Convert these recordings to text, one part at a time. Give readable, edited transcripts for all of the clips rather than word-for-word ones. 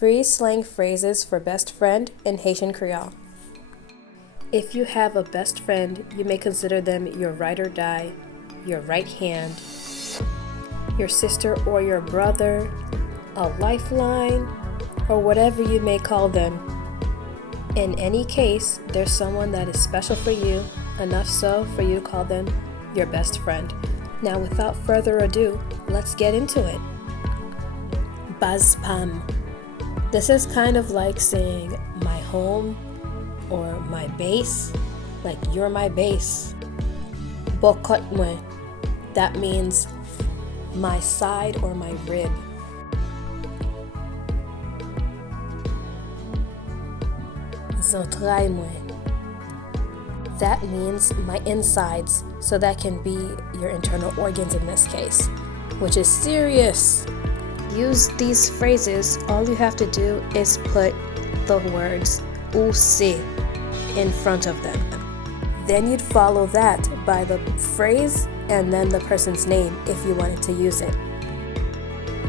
Free slang phrases for best friend in Haitian Creole. If you have a best friend, you may consider them your ride or die, your right hand, your sister or your brother, a lifeline, or whatever you may call them. In any case, there's someone that is special for you, enough so for you to call them your best friend. Now, without further ado, let's get into it. Bazpam. This is kind of like saying my home or my base, like you're my base. Bokot mwen. That means my side or my rib. Zantray mwen. That means my insides, so that can be your internal organs in this case, which is serious. Use these phrases, all you have to do is put the words ou se in front of them. Then you'd follow that by the phrase and then the person's name if you wanted to use it.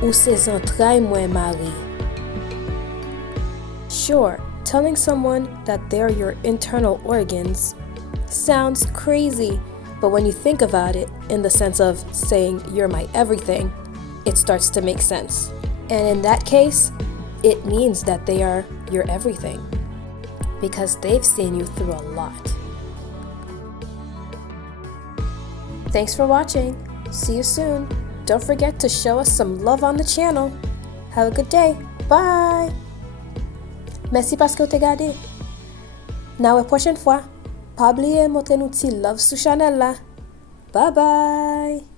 Ou se zantray mwen mari. Sure, telling someone that they're your internal organs sounds crazy, but when you think about it in the sense of saying you're my everything, it starts to make sense. And in that case, it means that they are your everything because they've seen you through a lot. Thanks for watching. See you soon. Don't forget to show us some love on the channel. Have a good day. Bye. Merci parce que vous t'avez regardé. Na wè prochaine fois. Pa oubliye montre nou ti love sou chanel la. Bye bye!